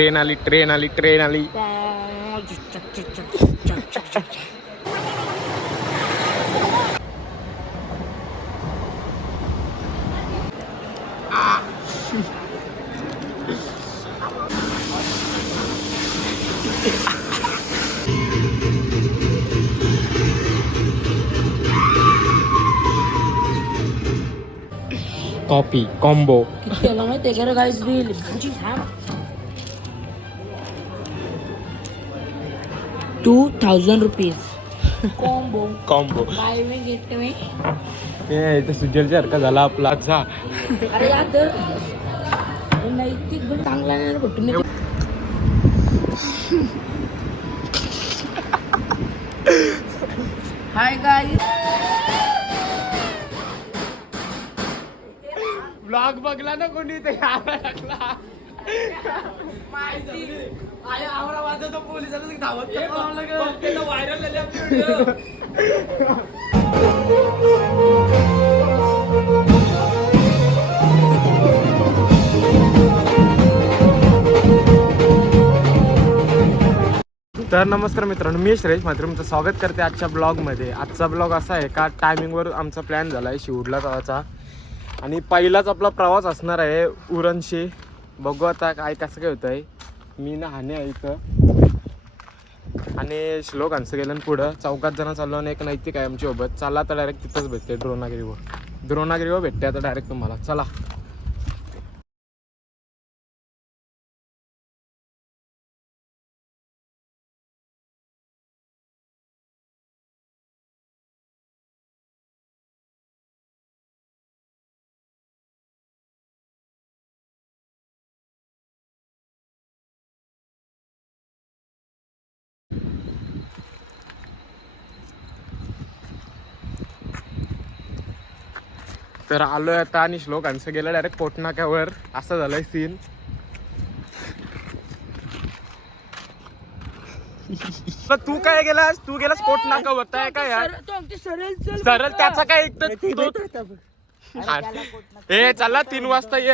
Train आली train आली train आली कॉफी कॉम्बो किती आला माहिती आहे का गाईस बिल भाजी two thousand rupees combo combo buy में गेट में हे इथं सुजलच्या सारखा झाला आपला. अच्छा अरे यार तर नैतिक गुण चांगला नाही हाय गाईस ब्लॉग बघला ना कोणी? ते यायला लागला. तर नमस्कार मित्रांनो मी श्रेष मात्र तुमचं स्वागत करते आजच्या ब्लॉगमध्ये. आजचा ब्लॉग असा आहे का टायमिंगवर आमचा प्लॅन झाला आहे शिवडला जायचा. आणि पहिलाच आपला प्रवास असणार आहे उरणशी. बघू आता काय कसं काय होतं आहे मी ना हाणे आहे इथं. आणि श्लोकांचं गेलं आणि पुढं चौकात जण चाललो आणि एक नैतिक आहे आमची चला तर डायरेक्ट तिथंच भेटते द्रोणागिरीवर. द्रोणागिरीवर भेटते आता डायरेक्ट तुम्हाला. चला. तर आलोय आता आणि श्लोकांचं गेलं डायरेक्ट पोटनाक्यावर. असं झालंय सीन तू काय गेलास? तू गेलास पोटनाका होताय काय यार? तो आमची सरळ चल सरळ त्याचा काय एक तर तो- ए चला तीन वाजता ये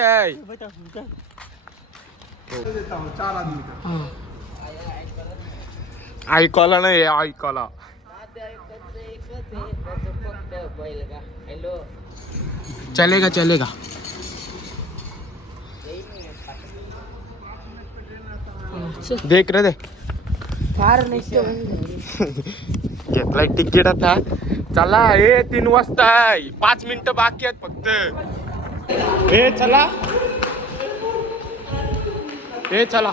ऐकला नाही ऐकला चलेगा चलेगा। देख रे दे घेतलाय तिकीट आता चला ए तीन वाजता पाच मिनिटं बाकी आहेत फक्त। ए चला। ए चला।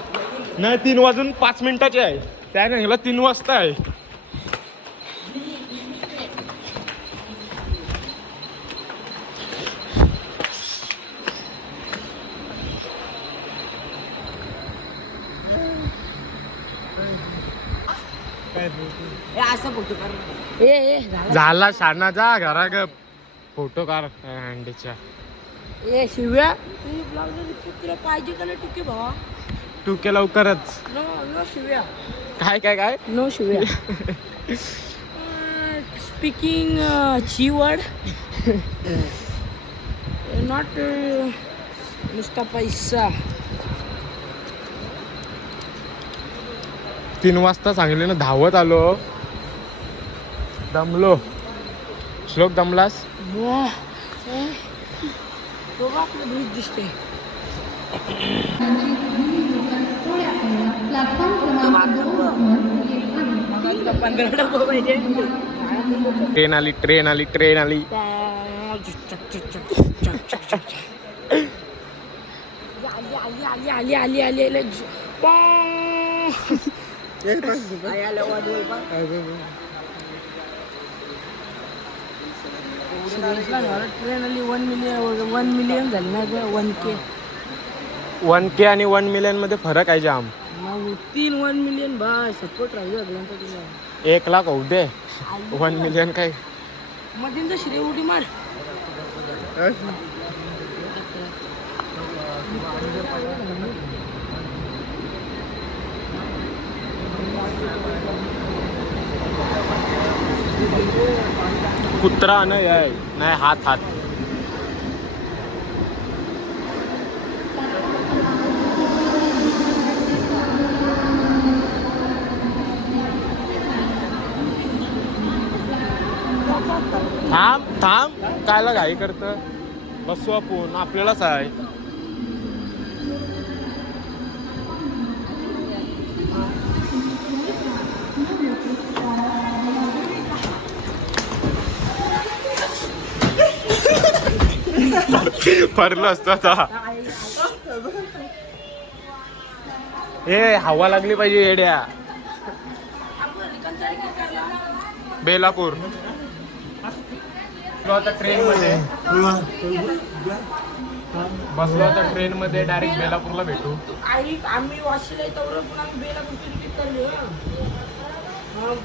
नाही तीन वाजून पाच मिनिटाचे आहे. त्याने ह्याला तीन वाजता आहे असं फोटो कर ए ए झाला शाना जा घरा ग फोटो काढ हँडीच्या ए शिव्या. तू तुला पाहिजे का नाही टुके भावा. तू के लवकरच. नो नो शिव्या. काय काय काय? नो शिव्या. स्पीकिंग ची वर्ड नॉट नुसता पैसा. तीन वाजता सांगितले ना धावत आलो. दमलो श्लोक दमलास वाह. ए, तो बघ आपलं ब्रिज दिसते पंधरा डबा पाहिजे ट्रेन आली ट्रेन आली ट्रेन आली आली आली आली आली आली आली ट्रेन आली वन मिलियन वन मिलियन झाली ना वन के वन के आणि वन मिलियनमध्ये फरक आहे जाम. मग तीन वन मिलियन बाय सपोर्ट राहिलं तुला. एक लाख होऊ दे. वन मिलियन काय? मधींचा श्री उडी मार. कुत्रा न आहे नाही हात हात. थांब थांब. कायला घाई करतं? बसू आपण आपल्यालाच आहे. पडलो असतो आता. ए हवा लागली पाहिजे येड्या. बेलापूर. बसलो आता ट्रेन मध्ये बसलो आता ट्रेन मध्ये डायरेक्ट बेलापूरला भेटू. आई आम्ही वाशीला येतो पण तिकीट काढली हं.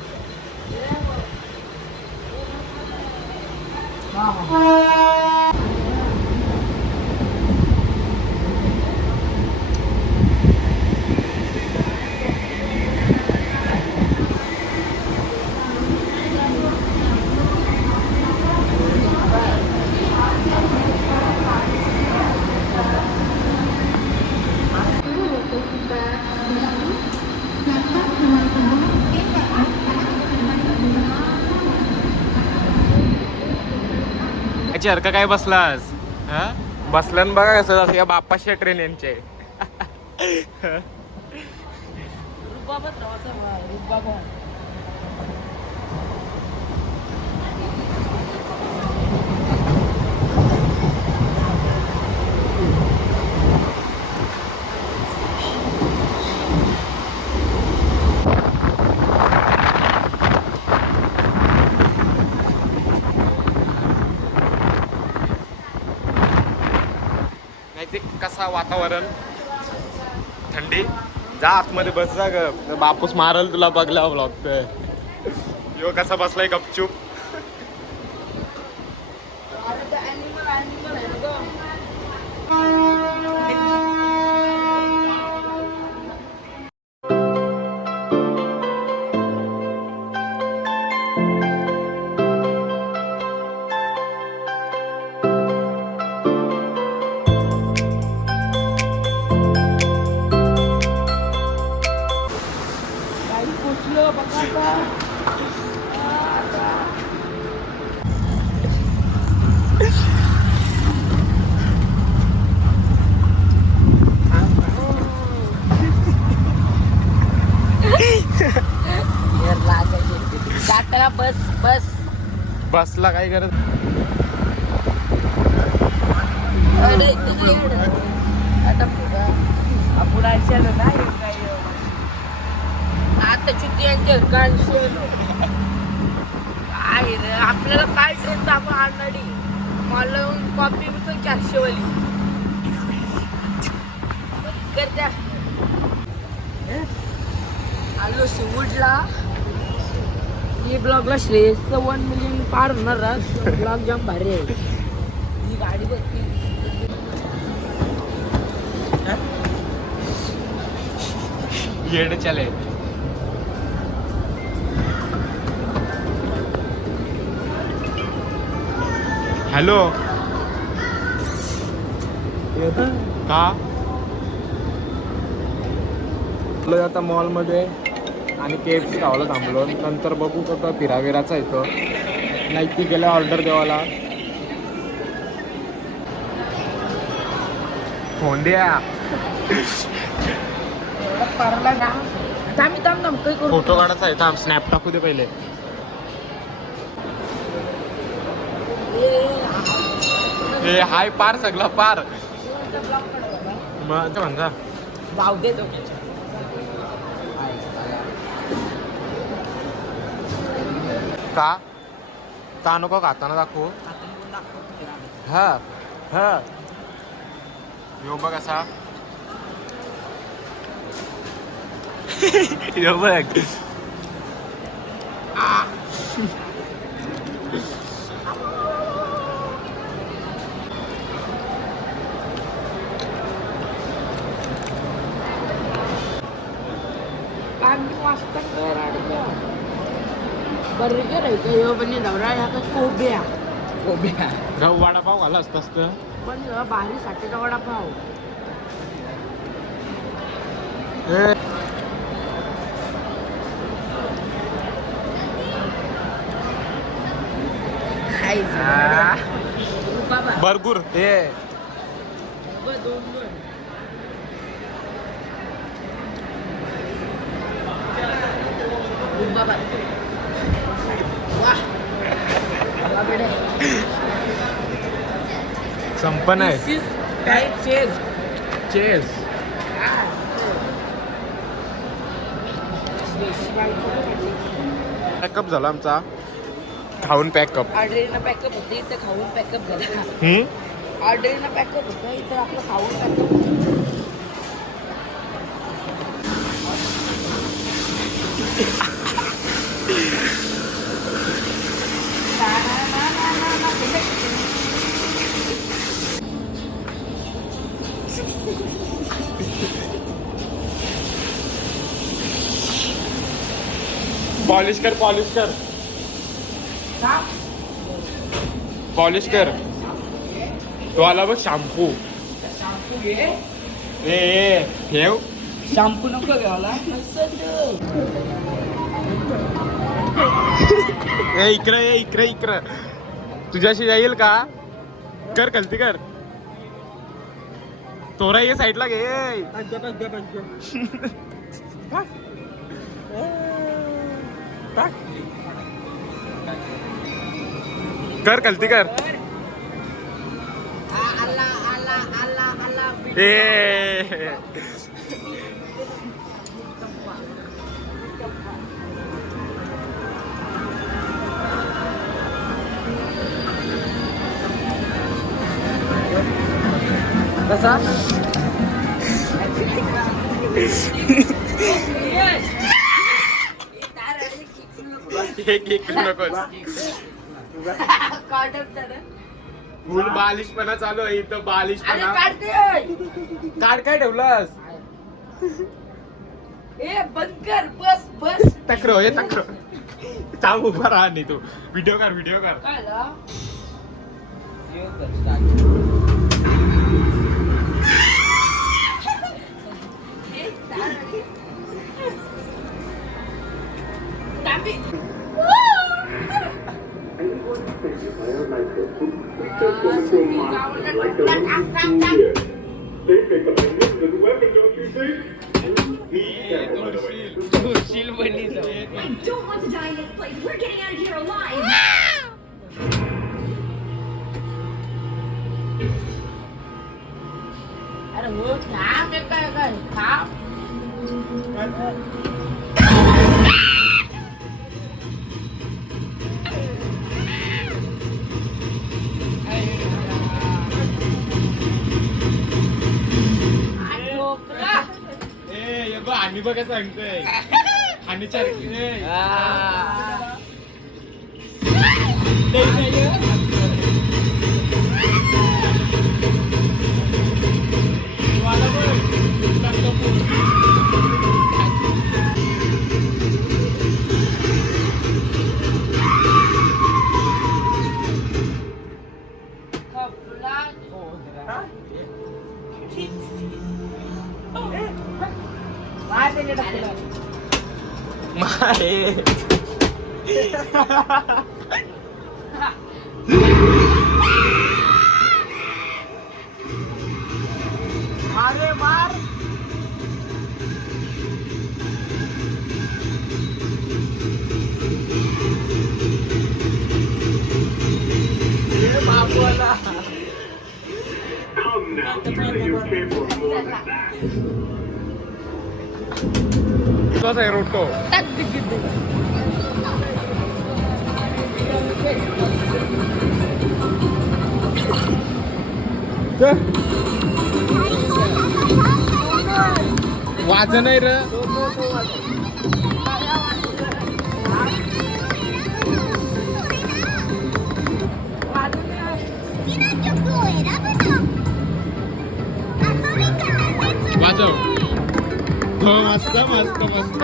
हरका काय बसलास? हा? बसल्यान बघा कसं असं या बापाशे ट्रेन यांचे. असा वातावरण. थंडी. जा आतमध्ये बस जा ग. बापूस मारल तुला बघला लागतोय यो कसा बसलाय गपचूप. बघा आता जाताना बस बस बसला काय येड. आता आपण आयशाला नाही त्याची आता काय यांच्या काय रे आपल्याला काय ट्रेन दाखवा आणणारी मला कॉपी पण चारशे वाली करत्या आलो सिवूडला ही ब्लॉगला श्रेयस वन मिलियन पार होणार ब्लॉग जाम भारी आहे. ही गाडी बघते. येड चले हॅलो. का? आता मॉलमध्ये आणि के एफ सी खावायला थांबलो. नंतर बघू कुठं फिराविराचा येतो. नाही ती गेल्या ऑर्डर देवाला. फोन द्या फोटो काढायचा आहे. थांब स्नॅप टाकू दे पहिले. हे हाय पार सगळा पार. मग ते म्हणता. भाव देतो का? का नको खाताना दाखवू? हा हा. यो बघ असा. यो बघ. आम्ही वाजता बर्गर आहे का ह्यो पण नवरा ह्या का कोब्या कोब्या गहू वडापाव घाला असत असतं पण ह्यो भारी साठेचा वडापाव हे दोन. संपन्न आहे. Cheese. Chess item. पॅकअप झाला आमचा. खाऊन पॅकअप ऑर्डरीनं पॅकअप होतं इथं खाऊन पॅकअप झालं. हम्म? ऑर्डरीनं पॅकअप होतं इथं आपलं खाऊन पॅकअप होतं ना, ना, ना, ना, ना, ना, ना. पॉलिश कर पॉलिश कर. पॉलिश कर. तो आला बघ शॅम्पू. ए ठेव. शॅम्पू नको घ्यायला ए इकडे ये इकडे इकडे. तुझ्याशी येईल का? कर कलती कर. तोरा ये साईडला घे कर गलती कर ए कसा नकोस फुल बालिशपणा चालू आहे इथं बालिशपणा काढ काय ठेवलास ए बंद कर बस बस तक्रो हे तक्रो थांब उभा राहा नाही तू व्हिडिओ कर व्हिडिओ कर from my like a little kid. They pick up a little weapon, don't you think? He had one of सांगतोय. ¿eh? आहे रोटो टाक तिकीट. वाज नाही र. मस्त मस्त मस्त.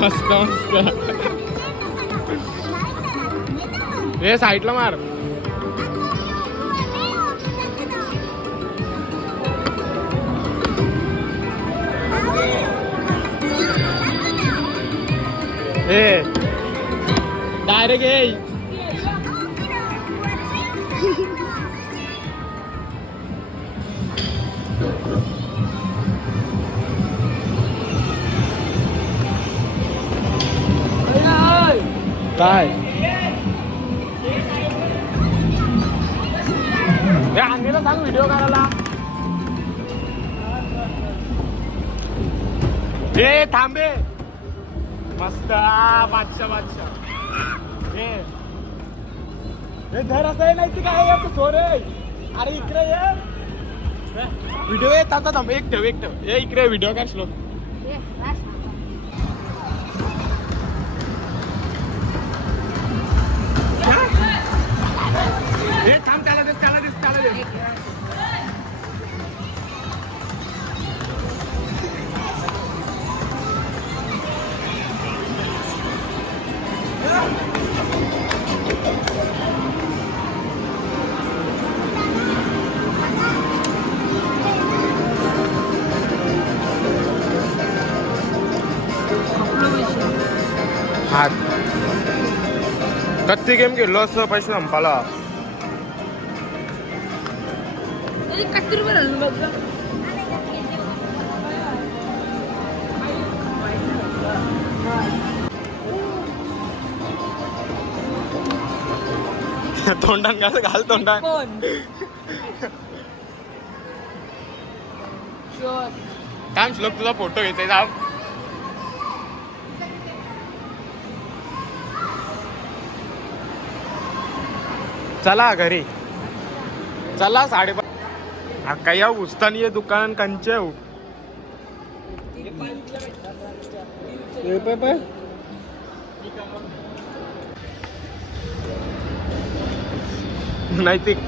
मस्त मस्त. हे साईडला मार. हे डायरेक्ट ये. काय हे आणलेलं सांग व्हिडिओ करायला. ए थांबे. मस्त बादशाह ए. हे धर असं आहे नाही काय तू थोर अरे इकडे ये. व्हिडिओ येत आता थांब एक ठेव एक ठेव. ए इकडे व्हिडिओ काढ स्लो हे थांब त्याला दे त्याला दे त्याला दे हा कत्ती गेम खेळलो असं पैसे संपाला कत्ती रुपये राहिलो बघ तोंडान कसं घाल तोंडान थांब श्लोक तुझा फोटो घेते थांब. चला घरी. चला साडेपाच काही उस्तानी आहे दुकान कंचे हो. नैतिक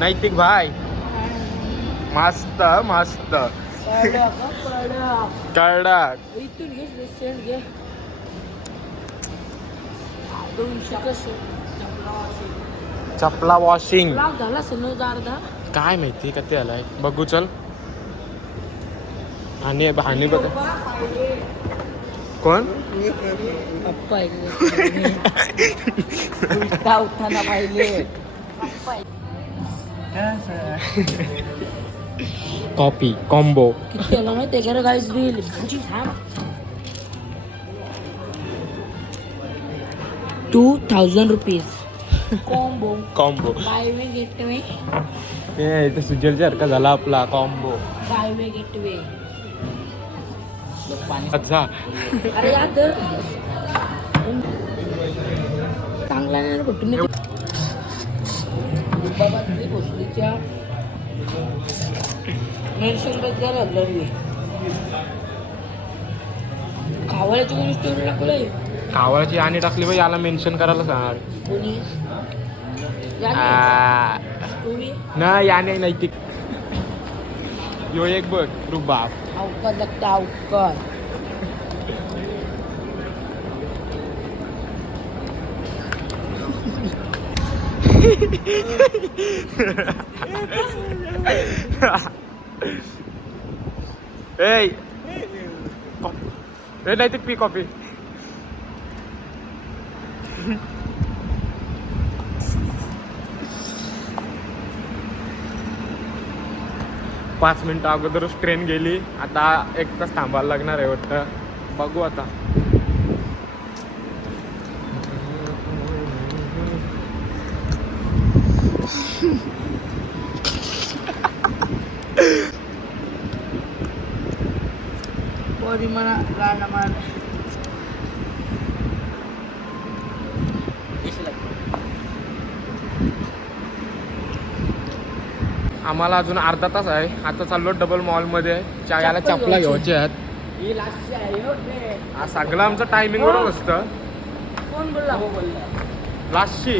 नैतिक भाई. मस्त मस्त. पडा का पडा कडक इथून घे रेस्टॉरंट घे. दोनशे कसं? चपला वॉशिंग. झाला अर्धा. काय माहिती का ते आलाय. बघू चल. आणि आणि बघ. कोण? कॉपी कॉम्बो आहे? का guys bill two thousand rupees combo combo buy way get way ते इथे सुजलच्या झाला आपला combo buy way get way अच्छा अरे या तर चांगला नाही कुठून बाबा तुम्ही गोष्टीच्या मेन्शनबद्दल हल्लरी खावायची कोणी स्टोरी टाकलंय कावळाची आणि टाकली बाई याला मेन्शन करायला सांग. कोणी? ना याने नैतिक यो एक बघ रुबाब अवकात लागतं अवकात ए ए नैतिक पी कॉफी पाच मिनटं अगोदरच ट्रेन गेली. आता एक तास थांबायला लागणार आहे वाटतं. बघू आता. आम्हाला अजून अर्धा तास आहे. आता चाललो डबल मॉलमध्ये चायाला चपला घ्यायची. घ्यायच्या आहेत. ही हो. हा सगळं आमचं टायमिंगवर असतं. कोण बोलला हो बोलला? लास्टची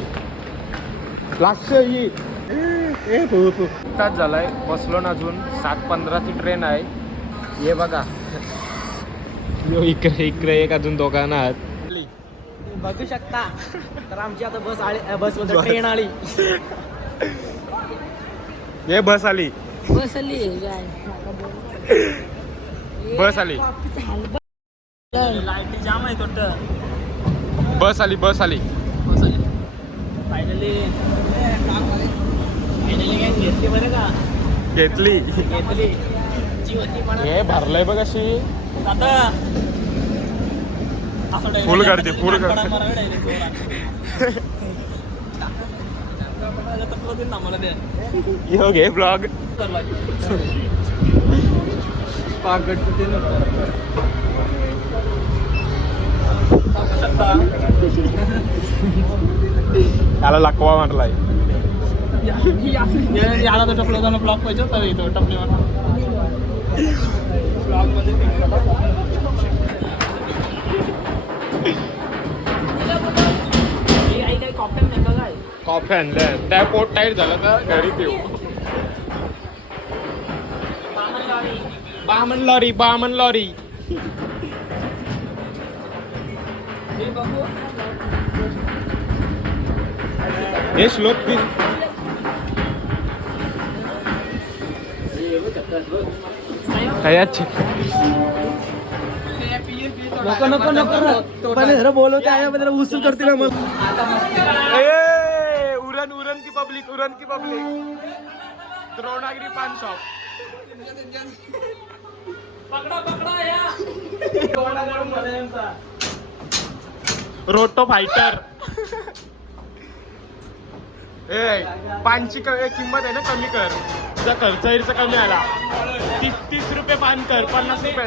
लास्टची ही. तास झालाय. बसलो ना अजून. सात पंधराची ट्रेन आहे. ये बघा. यो इकडे इकडे एक अजून दोघांना आहेत. बघू शकता. तर आमची आता बस आली बस. ट्रेन आली. ये बस आली. बस आली बस आली. लाइट जाम आहे तोट बस आली. बस आली. फायनली फायनली काय घेतली बरं का? घेतली. घेतली. हे भरलंय बघ अशी. आता. असं direct Full गर्दी, full नागपडा गर्दी. मारावी direct जोरात. नागपडाला तपलं देईन ना मला ते. यो घे ब्लॉग त्याला लकवा मारलाय याला तर टपलं जाणं ब्लॉक पाहिजे होता इथं टपली ब्लॉगमध्ये कॉफी आणल्या त्या पोट टाईट झालं तर घरी पिऊ. बामन लॉरी बामन लॉरी. हे श्लोक अच्छे नको नको नको जरा बोलवते आहे उसूल करते ना मग? पब्लिक उरण की पब्लिक द्रोणागिरी पान शॉप पकडा पकडा या. रोटो फायटर ए पानची क- किंमत आहे ना कमी कर. तुझा खर्च हिरचा कमी आला. तीस तीस रुपये पान कर पन्नास रुपये.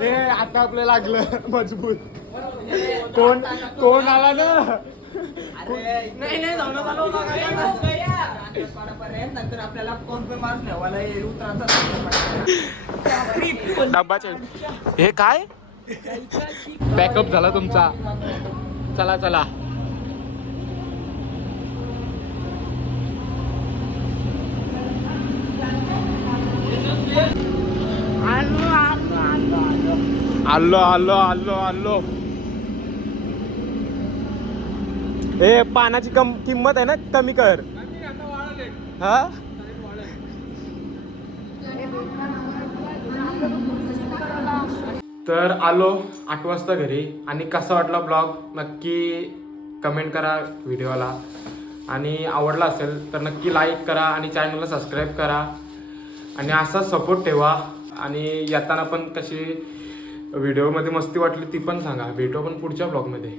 ए आता आपलं लागलं मजबूत. कोण कोण आला ना? नाही नाही नंतर आपल्याला कोण पण येईल हे काय? बॅकअप झाला तुमचा. चला चला. आलो आलो आलो आलो. हे पानाची कम किंमत आहे ना कमी कर. हा? तर आलो आठ वाजता घरी. आणि कसा वाटला ब्लॉग? नक्की कमेंट करा व्हिडिओला. आणि आवडला असेल तर नक्की लाईक करा आणि चॅनलला सबस्क्राईब करा. आणि असा सपोर्ट ठेवा. आणि येताना पण कशी व्हिडिओमध्ये मस्ती वाटली ती पण सांगा. भेटू आपण पुढच्या ब्लॉगमध्ये.